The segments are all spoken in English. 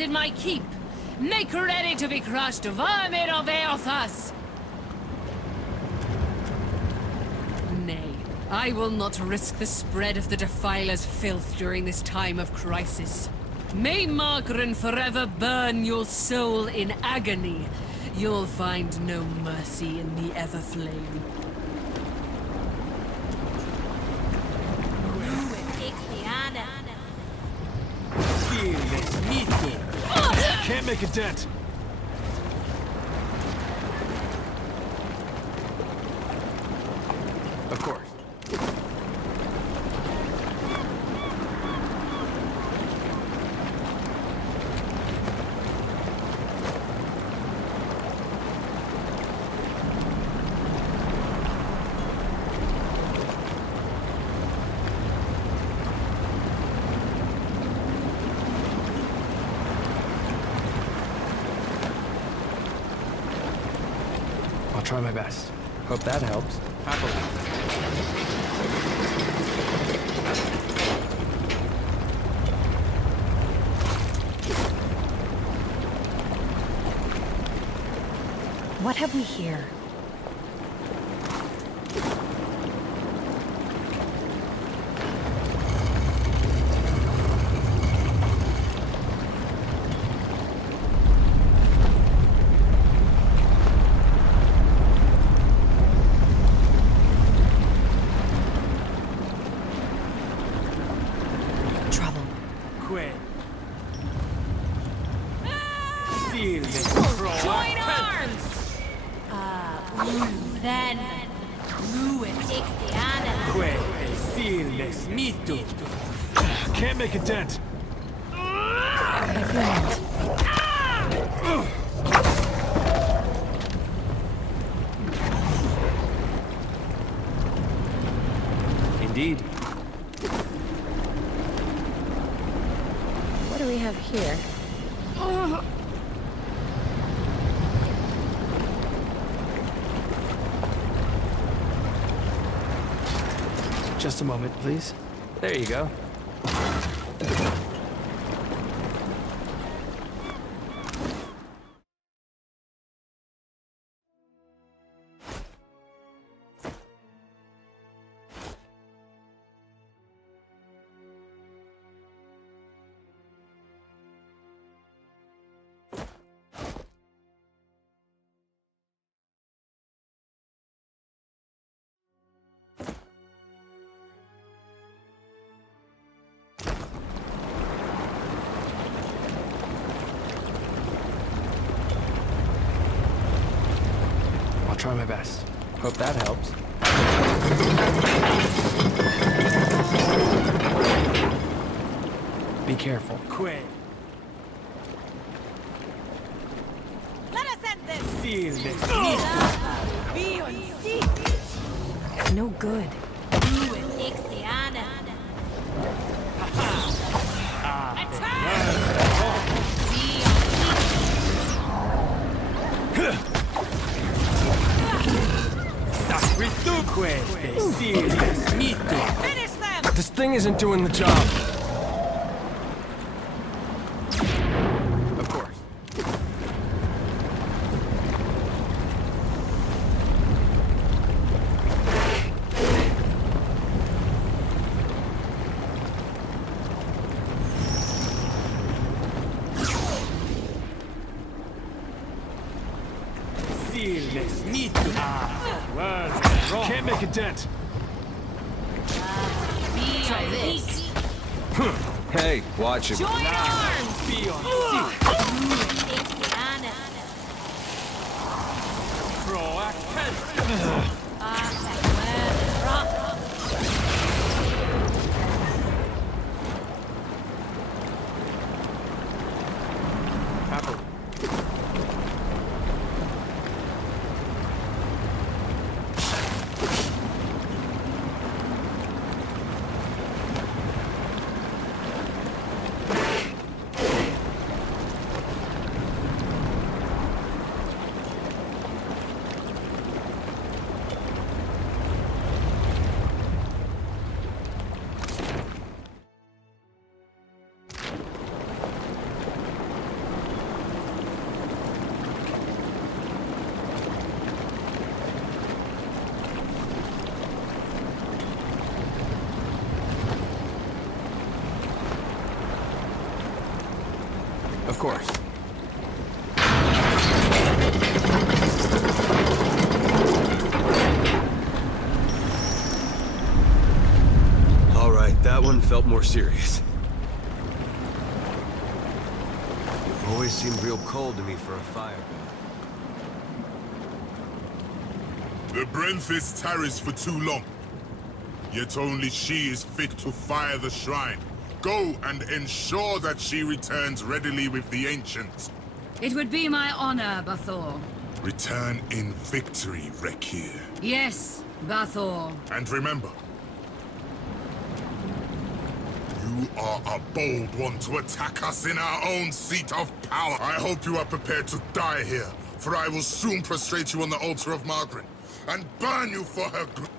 is in my keep. Make ready to be crushed, vermin of Eothas! Nay, I will not risk the spread of the Defiler's filth during this time of crisis. May Margaret forever burn your soul in agony. You'll find no mercy in the Everflame. Can't make a dent. Of course. I'll try my best. Hope that helps. Happily. What have we here? Join arms! Then, ruin Can't make a dent. Indeed. What do we have here? Just a moment, please. There you go. Try my best. Hope that helps. Be careful. Quay. Let us end this! No good. Finish them! This thing isn't doing the job. Of course. Can't make a dent. Try this. Hey, watch it. Join arms! course. All right, that one felt more serious. Always seemed real cold to me for a fire god. The Brenthis tarries for too long. Yet only she is fit to fire the shrine. Go and ensure that she returns readily with the ancient. It would be my honor, Bathor. Return in victory, Recapture. Yes, Bathor. And remember, you are a bold one to attack us in our own seat of power. I hope you are prepared to die here, for I will soon prostrate you on the altar of Margaret and burn you for her glory.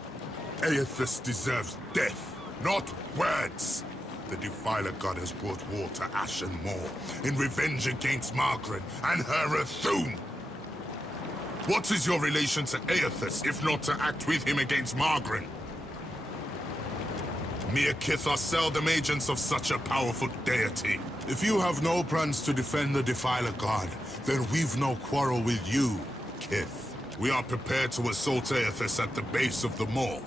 Aethys deserves death, not words. The Defiler God has brought war to Ashen Moor in revenge against Margaret and her Athun. What is your relation to Aethys, if not to act with him against Margaret? Mere kith are seldom agents of such a powerful deity. If you have no plans to defend the Defiler God, then we've no quarrel with you, kith. We are prepared to assault Aethys at the base of the moor.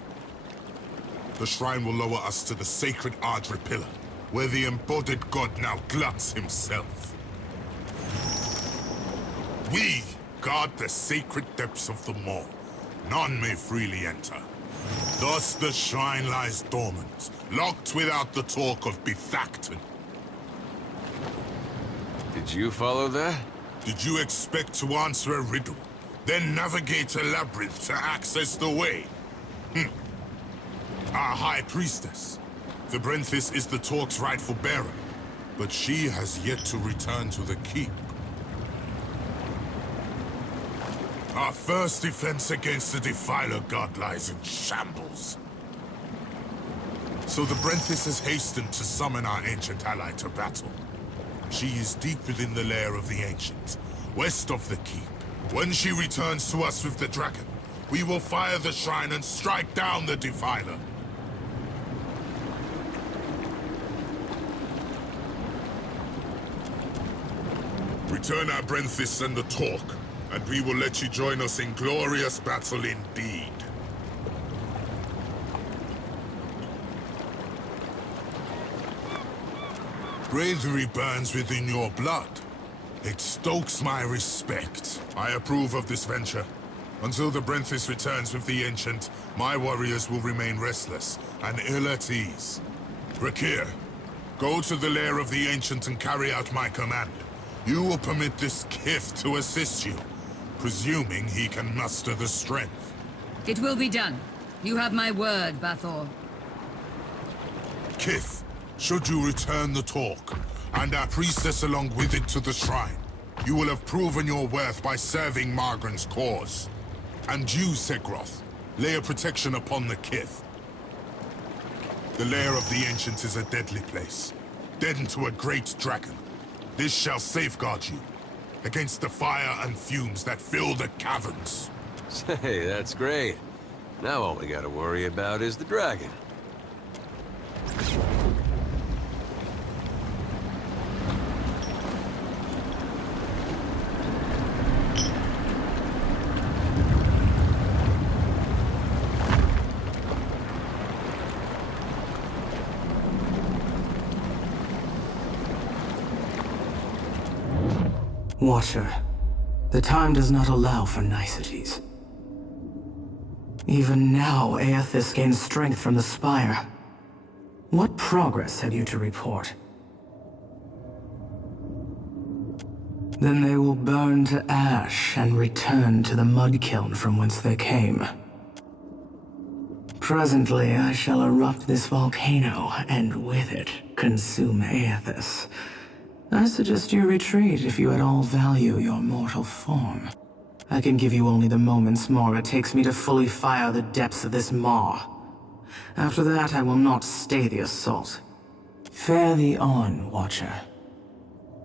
The shrine will lower us to the sacred Ardra Pillar, where the embodied god now gluts himself. We guard the sacred depths of the moor. None may freely enter. Thus the shrine lies dormant, locked without the talk of Bethacton. Did you follow that? Did you expect to answer a riddle, then navigate a labyrinth to access the way? Our High Priestess. The Brenthis is the Talk's rightful bearer, but she has yet to return to the keep. Our first defense against the Defiler God lies in shambles. So the Brenthis has hastened to summon our ancient ally to battle. She is deep within the lair of the Ancient, west of the keep. When she returns to us with the dragon, we will fire the shrine and strike down the Defiler. Return our Brenthis and the Talk, and we will let you join us in glorious battle indeed. Bravery burns within your blood. It stokes my respect. I approve of this venture. Until the Brenthis returns with the Ancient, my warriors will remain restless and ill at ease. Recapture, go to the lair of the Ancient and carry out my command. You will permit this kith to assist you, presuming he can muster the strength. It will be done. You have my word, Bathor. Kith, should you return the Talk, and our priestess along with it to the shrine, you will have proven your worth by serving Margaret's cause. And you, Segroth, lay a protection upon the kith. The lair of the Ancient is a deadly place, den to a great dragon. This shall safeguard you against the fire and fumes that fill the caverns. Say, that's great. Now all we gotta worry about is the dragon. Watcher, the time does not allow for niceties. Even now, Aethys gains strength from the spire. What progress have you to report? Then they will burn to ash and return to the mud kiln from whence they came. Presently, I shall erupt this volcano, and with it, consume Aethys. I suggest you retreat if you at all value your mortal form. I can give you only the moments more it takes me to fully fire the depths of this maw. After that, I will not stay the assault. Fare thee on, Watcher.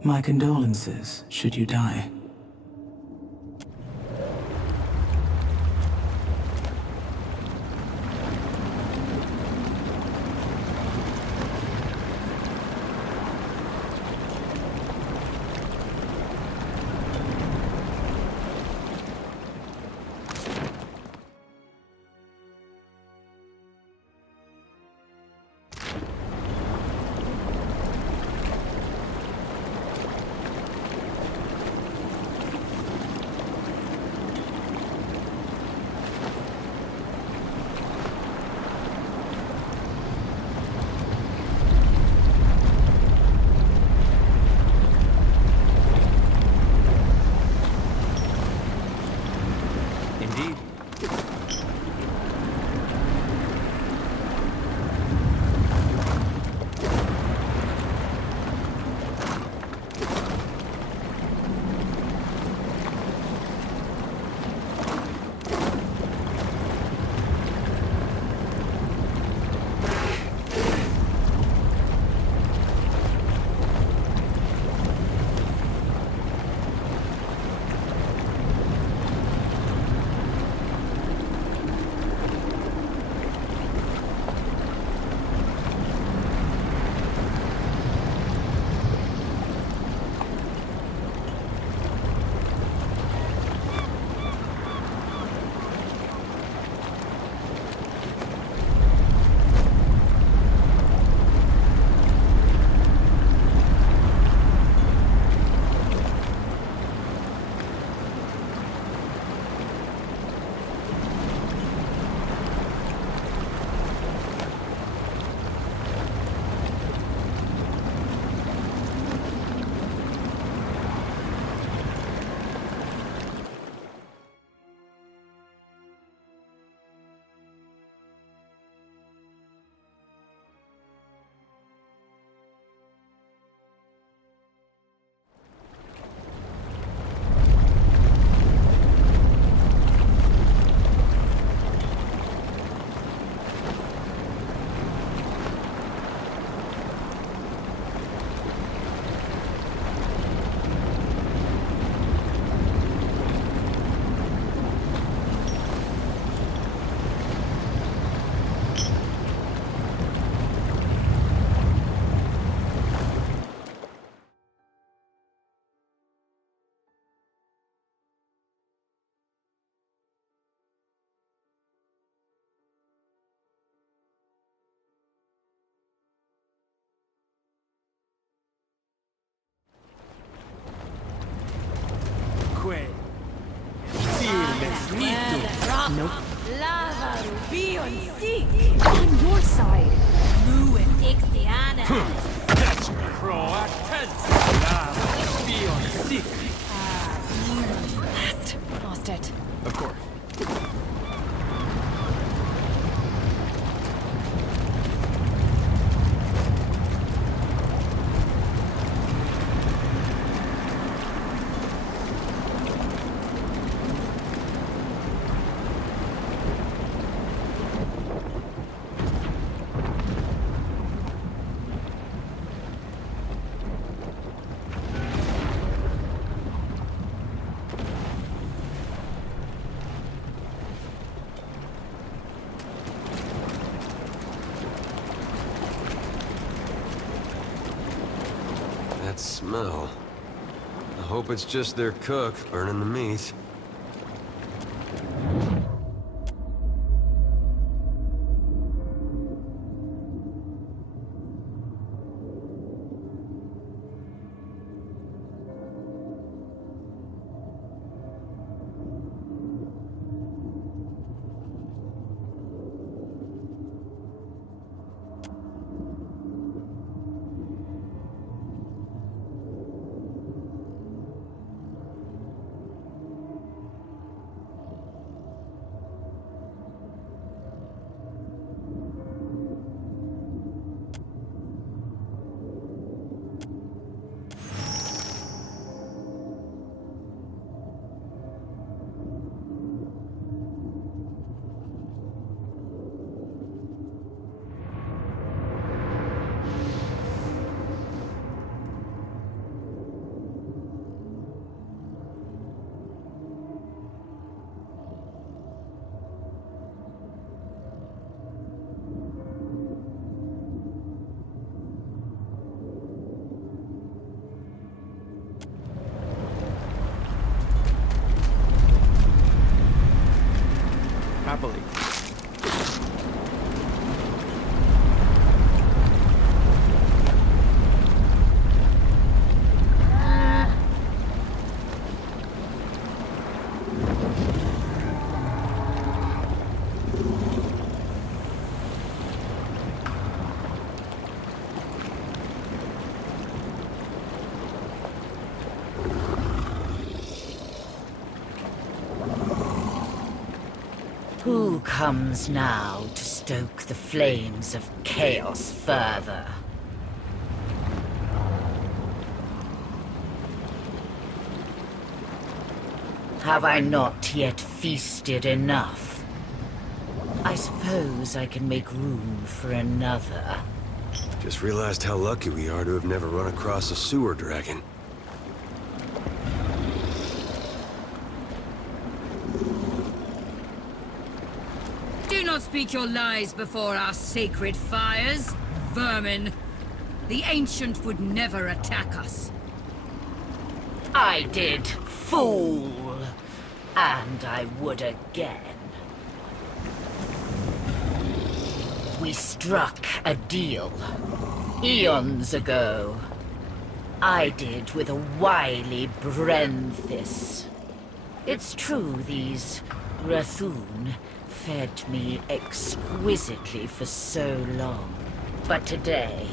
My condolences, should you die. Nope. Lava Rubion Sea! On your side! Ruin Ixiana! Last. Lost it. Of course. That smell. I hope it's just their cook burning the meat. Happily. Who comes now to stoke the flames of chaos further? Have I not yet feasted enough? I suppose I can make room for another. Just realized how lucky we are to have never run across a sewer dragon. Do not speak your lies before our sacred fires, vermin. The Ancient would never attack us. I did, fool! And I would again. We struck a deal eons ago. I did with a wily Brenthis. It's true these Rathun fed me exquisitely for so long. But today,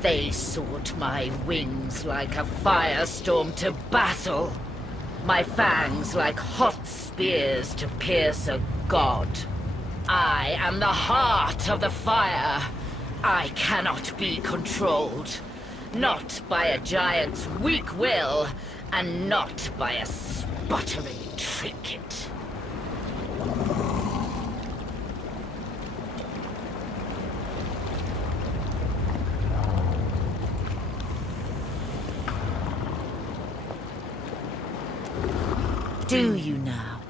they sought my wings like a firestorm to battle. My fangs like hot spears to pierce a god. I am the heart of the fire. I cannot be controlled. Not by a giant's weak will, and not by a sputtering trinket. Do you now?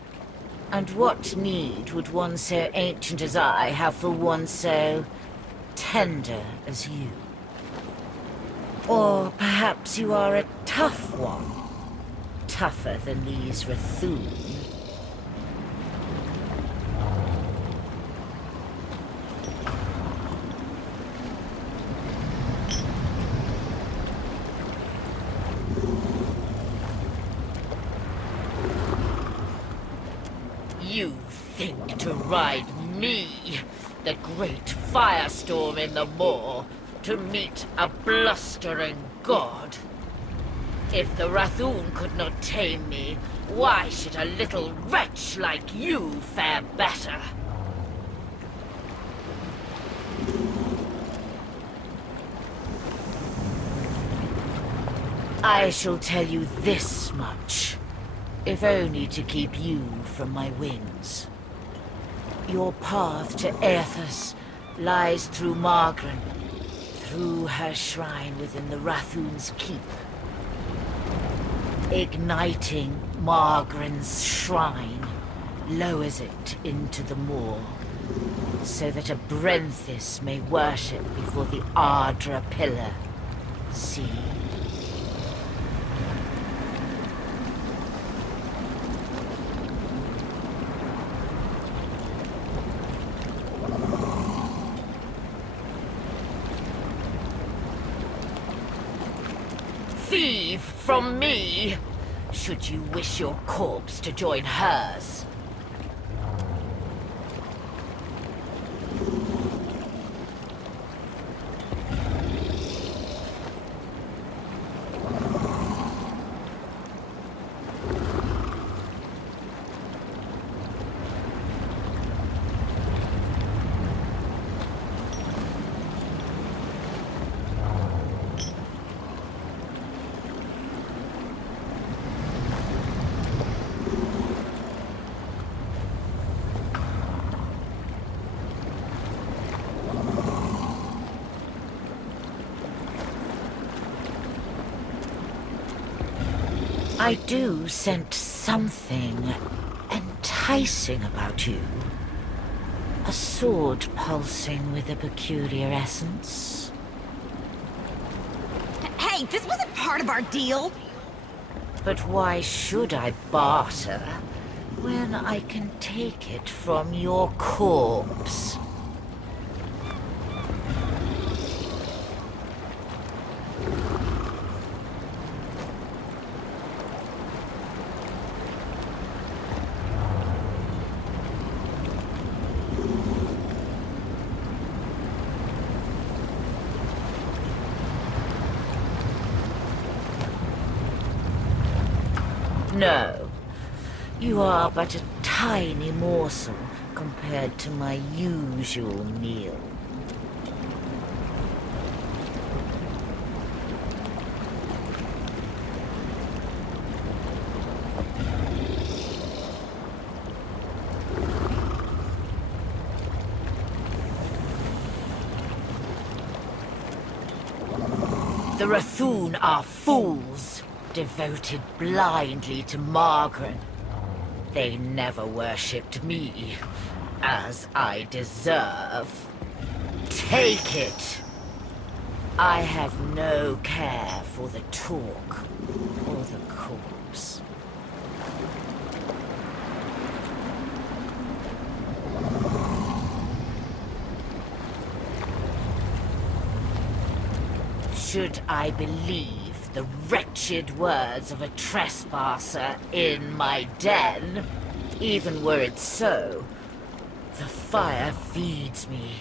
And what need would one so ancient as I have for one so tender as you? Or perhaps you are a tough one? Tougher than these Rathun? You think to ride me, the great firestorm in the moor, to meet a blustering god? If the Rathoon could not tame me, why should a little wretch like you fare better? I shall tell you this much, if only to keep you from my wings. Your path to Aethys lies through Margren, through her shrine within the Rathoon's keep. Igniting Margren's shrine lowers it into the moor, so that a Brenthis may worship before the Ardra pillar. See? Thieve from me, should you wish your corpse to join hers. I do sense something enticing about you. A sword pulsing with a peculiar essence. Hey, this wasn't part of our deal! But why should I barter when I can take it from your corpse? No. You are but a tiny morsel compared to my usual meal. The Rathoon are fools, devoted blindly to Margren. They never worshipped me, as I deserve. Take it! I have no care for the talk or the corpse. Should I believe the wretched words of a trespasser in my den? Even were it so, the fire feeds me.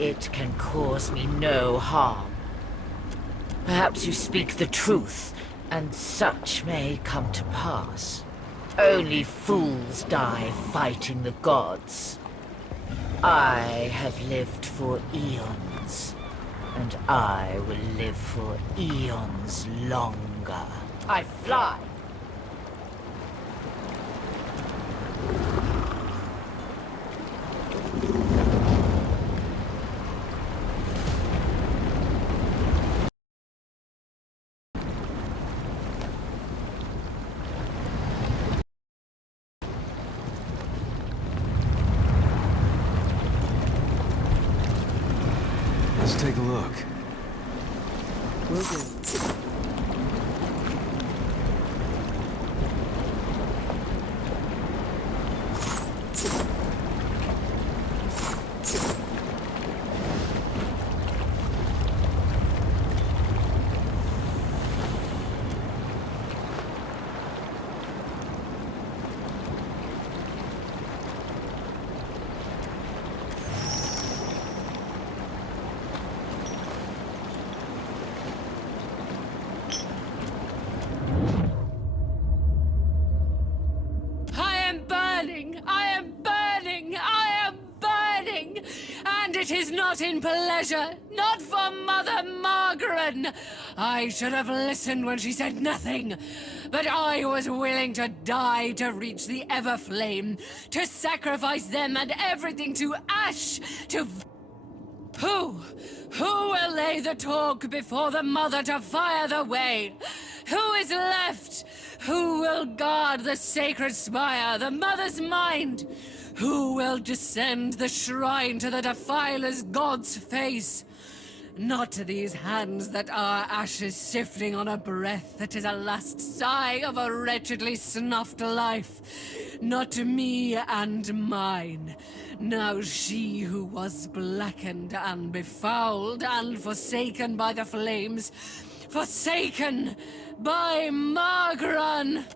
It can cause me no harm. Perhaps you speak the truth, and such may come to pass. Only fools die fighting the gods. I have lived for eons. And I will live for eons longer. I fly! Let's take a look. Will do. it is not in pleasure, not for Mother Margaret. I should have listened when she said nothing, but I was willing to die to reach the Everflame, to sacrifice them and everything to ash, to... Who will lay the talk before the Mother to fire the way? Who is left? Who will guard the sacred spire, the Mother's mind? Who will descend the shrine to the Defiler's god's face? Not these hands that are ashes sifting on a breath that is a last sigh of a wretchedly snuffed life. Not me and mine. Now she who was blackened and befouled and forsaken by the flames. Forsaken by Margaret!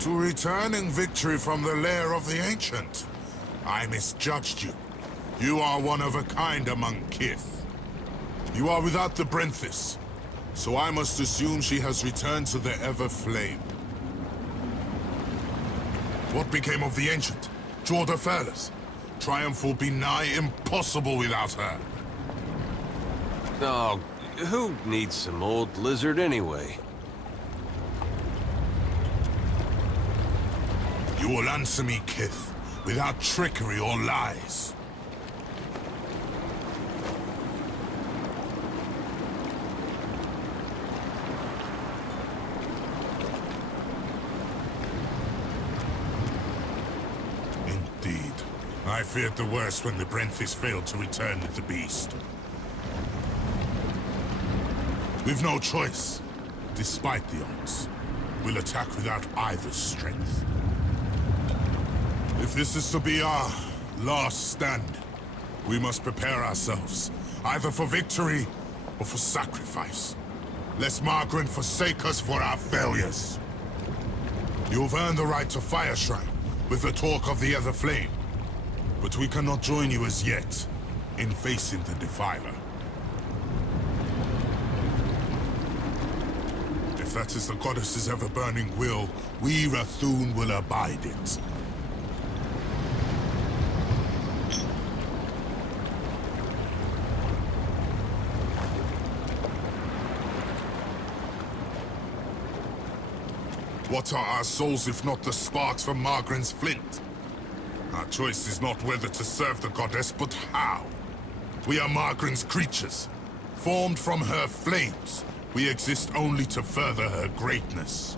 To return in victory from the lair of the Ancient. I misjudged you. You are one of a kind among Kith. You are without the Brenthis, so I must assume she has returned to the Everflame. What became of the Ancient? Jorda Fairless? Triumph will be nigh impossible without her. Oh, who needs some old lizard anyway? You will answer me, Kith, without trickery or lies. Indeed. I feared the worst when the Brenthis failed to return with the beast. We've no choice. Despite the odds, we'll attack without either's strength. If this is to be our last stand, we must prepare ourselves, either for victory or for sacrifice. Lest Margaret forsake us for our failures. You've earned the right to Fire Shrine with the talk of the Everflame, but we cannot join you as yet in facing the Defiler. If that is the goddess's ever-burning will, we Rathun will abide it. What are our souls if not the sparks from Margaren's flint? Our choice is not whether to serve the goddess, but how. We are Margaren's creatures. Formed from her flames, we exist only to further her greatness.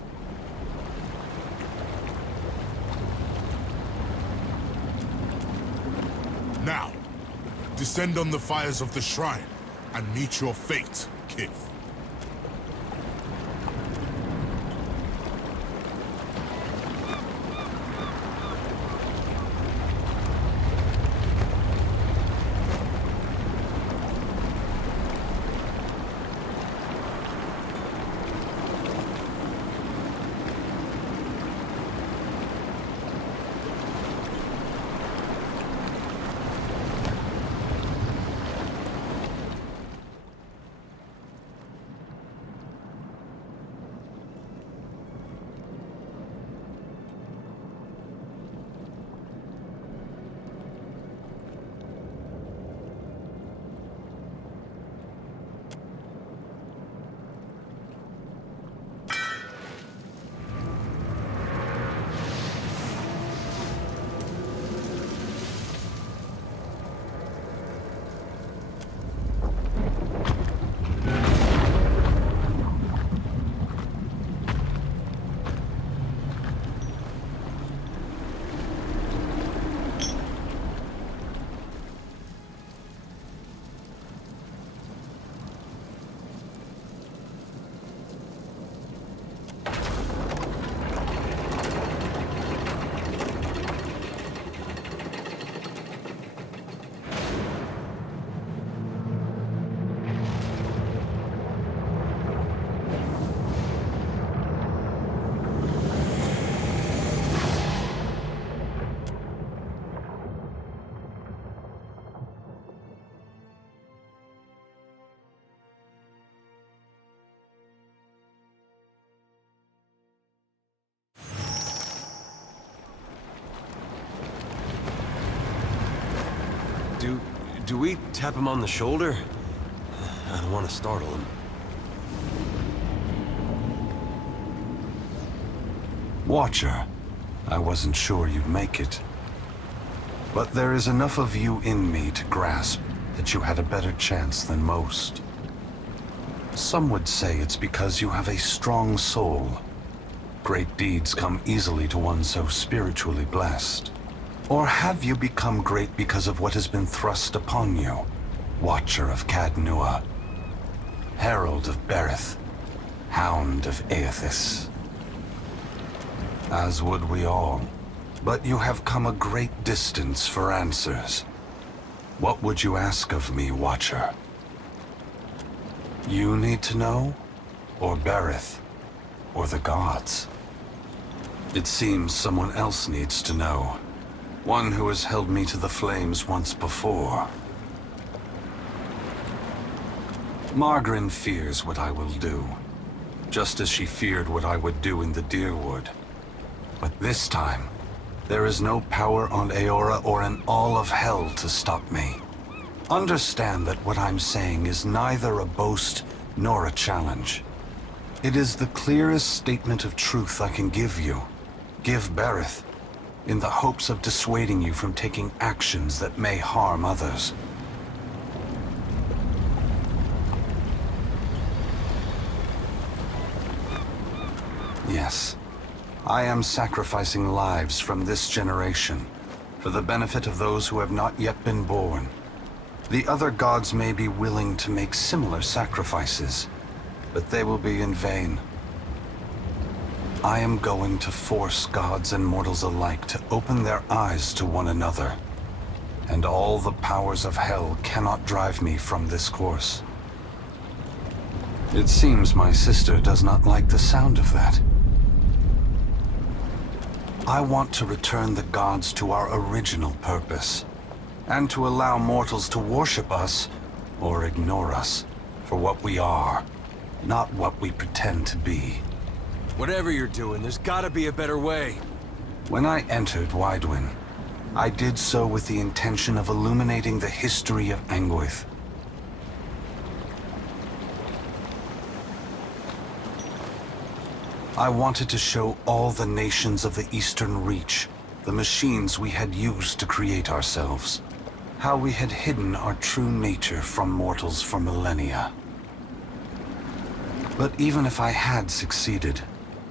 Now, descend on the fires of the shrine and meet your fate, Kith. Do we tap him on the shoulder? I don't want to startle him. Watcher, I wasn't sure you'd make it. But there is enough of you in me to grasp that you had a better chance than most. Some would say it's because you have a strong soul. Great deeds come easily to one so spiritually blessed. Or have you become great because of what has been thrust upon you? Watcher of Cadnua, Herald of Berith, Hound of Aethys. As would we all. But you have come a great distance for answers. What would you ask of me, Watcher? You need to know? Or Berith? Or the gods? It seems someone else needs to know. One who has held me to the flames once before. Margren fears what I will do, just as she feared what I would do in the Deerwood. But this time, there is no power on Eora or in all of hell to stop me. Understand that what I'm saying is neither a boast nor a challenge. It is the clearest statement of truth I can give you, give Berith, in the hopes of dissuading you from taking actions that may harm others. Yes, I am sacrificing lives from this generation for the benefit of those who have not yet been born. The other gods may be willing to make similar sacrifices, but they will be in vain. I am going to force gods and mortals alike to open their eyes to one another. And all the powers of hell cannot drive me from this course. It seems my sister does not like the sound of that. I want to return the gods to our original purpose, and to allow mortals to worship us, or ignore us, for what we are, not what we pretend to be. Whatever you're doing, there's gotta be a better way. When I entered Widewin, I did so with the intention of illuminating the history of Anguith. I wanted to show all the nations of the Eastern Reach the machines we had used to create ourselves, how we had hidden our true nature from mortals for millennia. But even if I had succeeded,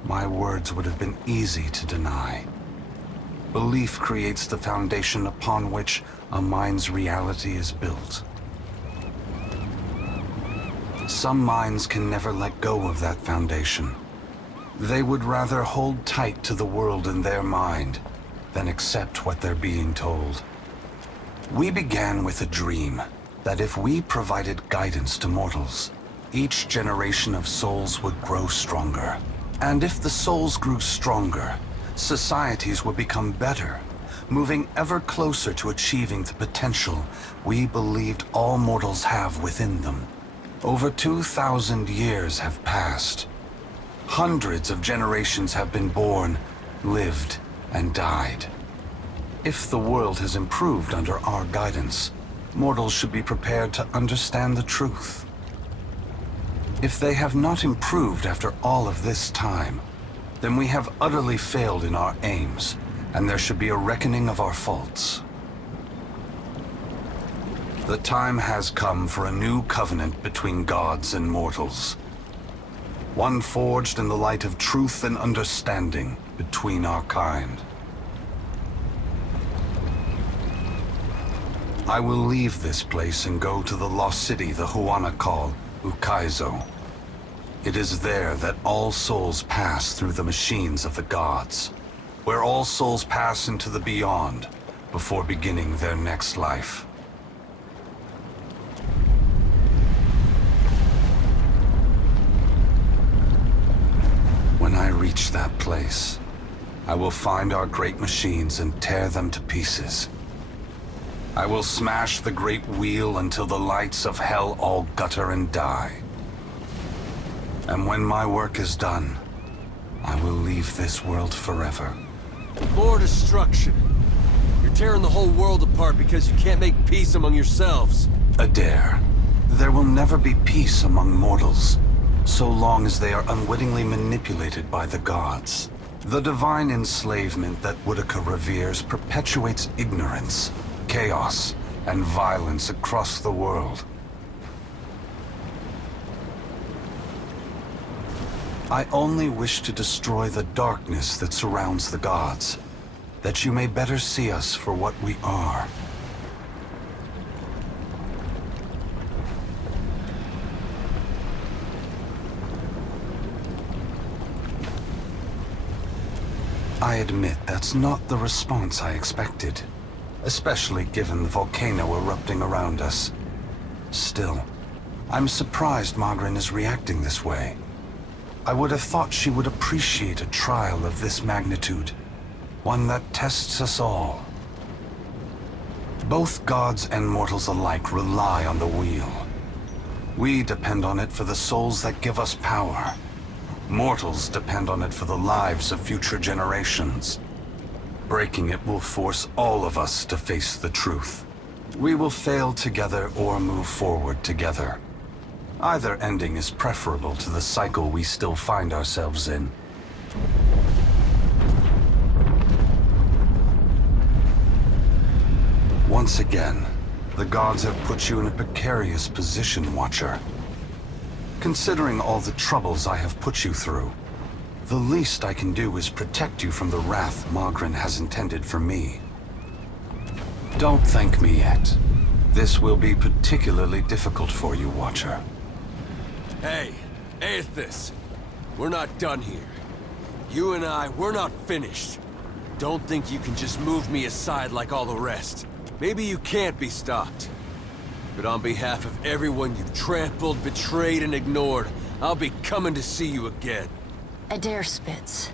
my words would have been easy to deny. Belief creates the foundation upon which a mind's reality is built. Some minds can never let go of that foundation. They would rather hold tight to the world in their mind than accept what they're being told. We began with a dream that if we provided guidance to mortals, each generation of souls would grow stronger. And if the souls grew stronger, societies would become better, moving ever closer to achieving the potential we believed all mortals have within them. Over 2,000 years have passed. Hundreds of generations have been born, lived, and died. If the world has improved under our guidance, mortals should be prepared to understand the truth. If they have not improved after all of this time, then we have utterly failed in our aims, and there should be a reckoning of our faults. The time has come for a new covenant between gods and mortals. One forged in the light of truth and understanding between our kind. I will leave this place and go to the lost city the Huana call Ukaizo. It is there that all souls pass through the machines of the gods, where all souls pass into the beyond before beginning their next life. When I reach that place, I will find our great machines and tear them to pieces. I will smash the great wheel until the lights of hell all gutter and die. And when my work is done, I will leave this world forever. More destruction. You're tearing the whole world apart because you can't make peace among yourselves. Adair, there will never be peace among mortals, so long as they are unwittingly manipulated by the gods. The divine enslavement that Woodica reveres perpetuates ignorance, chaos, and violence across the world. I only wish to destroy the darkness that surrounds the gods, that you may better see us for what we are. I admit that's not the response I expected, especially given the volcano erupting around us. Still, I'm surprised Magrin is reacting this way. I would have thought she would appreciate a trial of this magnitude, one that tests us all. Both gods and mortals alike rely on the wheel. We depend on it for the souls that give us power. Mortals depend on it for the lives of future generations. Breaking it will force all of us to face the truth. We will fail together or move forward together. Either ending is preferable to the cycle we still find ourselves in. Once again, the gods have put you in a precarious position, Watcher. Considering all the troubles I have put you through, the least I can do is protect you from the wrath Magrin has intended for me. Don't thank me yet. This will be particularly difficult for you, Watcher. Hey, Aethys. We're not done here. You and I, we're not finished. Don't think you can just move me aside like all the rest. Maybe you can't be stopped. But on behalf of everyone you've trampled, betrayed, and ignored, I'll be coming to see you again. Adair Spitz.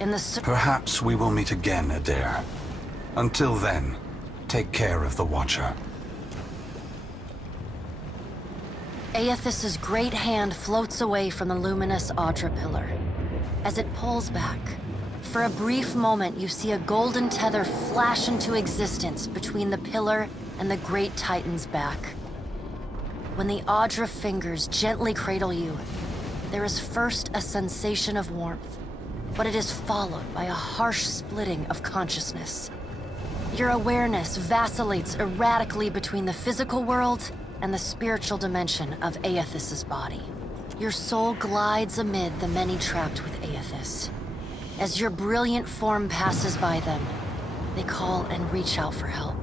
In the... Perhaps we will meet again, Adair. Until then, take care of the Watcher. Aethys's great hand floats away from the luminous Audra pillar. As it pulls back, for a brief moment you see a golden tether flash into existence between the pillar and the great titan's back. When the Audra fingers gently cradle you, there is first a sensation of warmth, but it is followed by a harsh splitting of consciousness. Your awareness vacillates erratically between the physical world and the spiritual dimension of Aethys's body. Your soul glides amid the many trapped with Aethys. As your brilliant form passes by them, they call and reach out for help.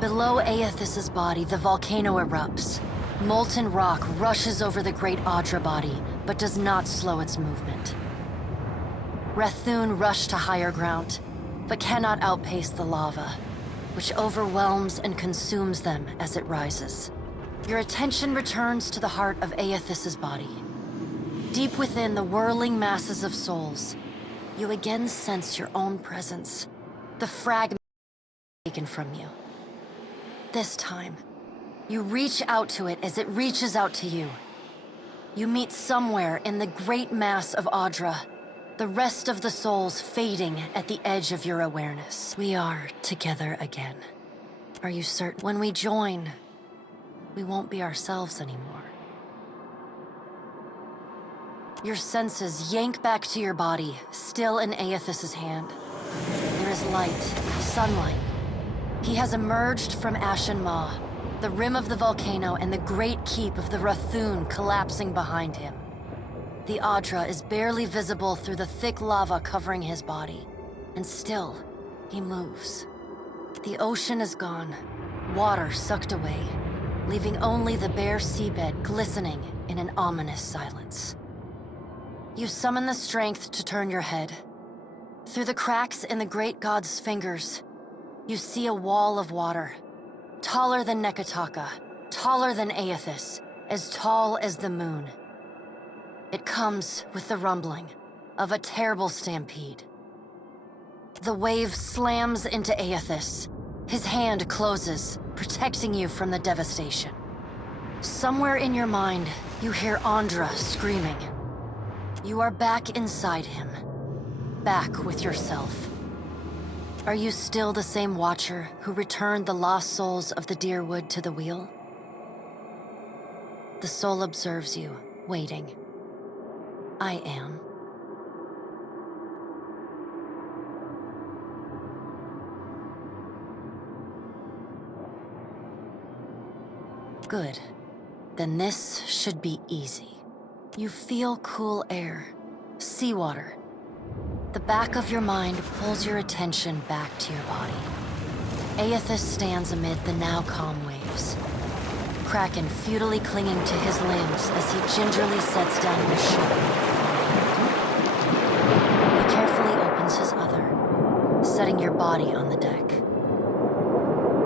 Below Aethys's body, the volcano erupts. Molten rock rushes over the great Audra body, but does not slow its movement. Rathun rush to higher ground, but cannot outpace the lava, which overwhelms and consumes them as it rises. Your attention returns to the heart of Aethys's body. Deep within the whirling masses of souls, you again sense your own presence, the fragment taken from you. This time, you reach out to it as it reaches out to you. You meet somewhere in the great mass of Audra, the rest of the souls fading at the edge of your awareness. We are together again. Are you certain? When we join, we won't be ourselves anymore. Your senses yank back to your body, still in Aethys's hand. There is light, sunlight. He has emerged from Ashen Maw, the rim of the volcano and the great keep of the Rathun collapsing behind him. The Audra is barely visible through the thick lava covering his body, and still, he moves. The ocean is gone, water sucked away, leaving only the bare seabed glistening in an ominous silence. You summon the strength to turn your head. Through the cracks in the great god's fingers, you see a wall of water, taller than Nekataka, taller than Aethys, as tall as the moon. It comes with the rumbling of a terrible stampede. The wave slams into Aethys. His hand closes, protecting you from the devastation. Somewhere in your mind, you hear Andra screaming. You are back inside him, back with yourself. Are you still the same Watcher who returned the lost souls of the Deerwood to the wheel? The soul observes you, waiting. I am. Good. Then this should be easy. You feel cool air, seawater. The back of your mind pulls your attention back to your body. Aethys stands amid the now calm waves. Kraken futilely clinging to his limbs as he gingerly sets down your ship. He carefully opens his other, setting your body on the deck.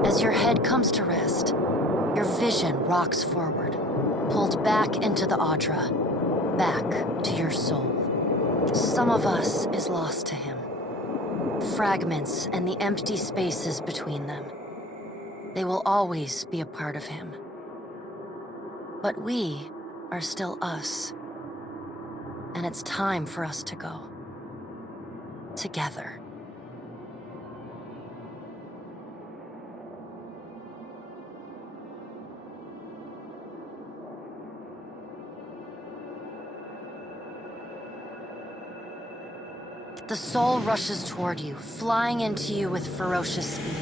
As your head comes to rest, your vision rocks forward, pulled back into the Audra, back to your soul. Some of us is lost to him. Fragments and the empty spaces between them. They will always be a part of him. But we are still us. And it's time for us to go. Together. The soul rushes toward you, flying into you with ferocious speed.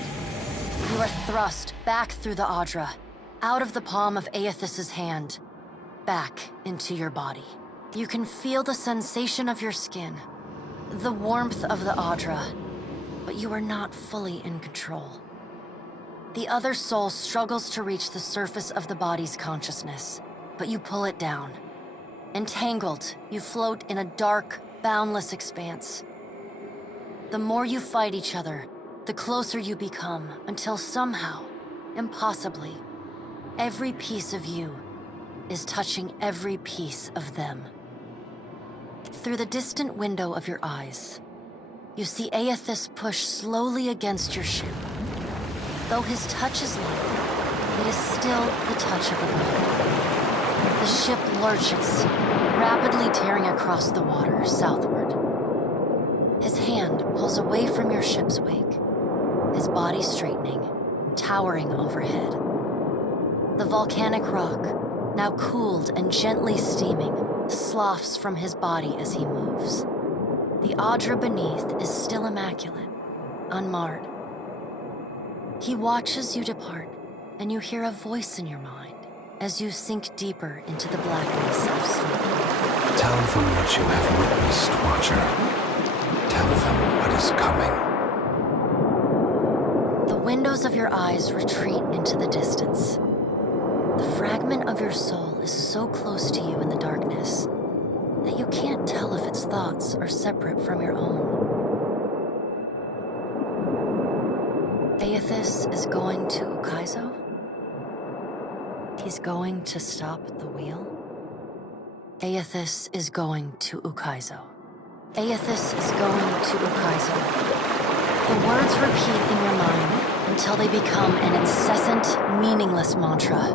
You are thrust back through the Audra, out of the palm of Aethys's hand, back into your body. You can feel the sensation of your skin, the warmth of the Audra, but you are not fully in control. The other soul struggles to reach the surface of the body's consciousness, but you pull it down. Entangled, you float in a dark, boundless expanse. The more you fight each other, the closer you become, until somehow, impossibly, every piece of you is touching every piece of them. Through the distant window of your eyes, you see Aethys push slowly against your ship. Though his touch is light, it is still the touch of a god. The ship lurches, rapidly tearing across the water southward. His hand pulls away from your ship's wake, his body straightening, towering overhead. The volcanic rock, now cooled and gently steaming, sloughs from his body as he moves. The Audra beneath is still immaculate, unmarred. He watches you depart, and you hear a voice in your mind as you sink deeper into the blackness of sleep. Tell them what you have witnessed, Watcher. Tell them what is coming. The windows of your eyes retreat into the distance. The fragment of your soul is so close to you in the darkness that you can't tell if its thoughts are separate from your own. Aethys is going to Ukaizo? He's going to stop the wheel? Aethys is going to Ukaizo. Aethys is going to Ukaizo. The words repeat in your mind until they become an incessant, meaningless mantra.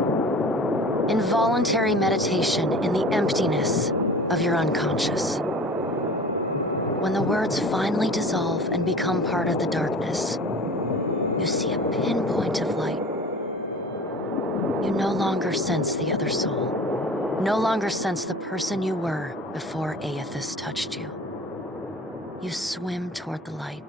Involuntary meditation in the emptiness of your unconscious. When the words finally dissolve and become part of the darkness, you see a pinpoint of light. You no longer sense the other soul. No longer sense the person you were before Aethys touched you. You swim toward the light.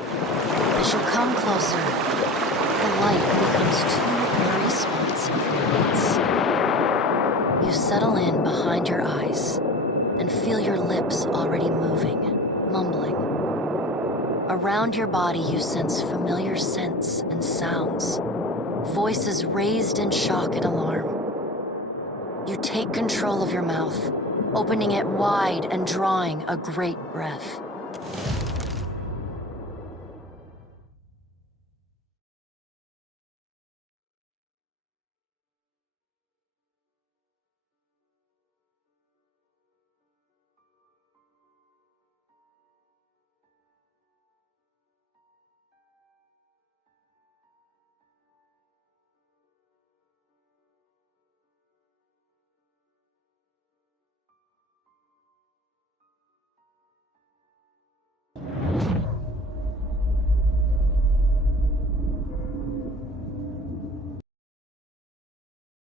As you come closer, the light becomes two blurry spots of radiance. You settle in behind your eyes and feel your lips already moving, mumbling. Around your body you sense familiar scents and sounds, voices raised in shock and alarm. You take control of your mouth, opening it wide and drawing a great breath.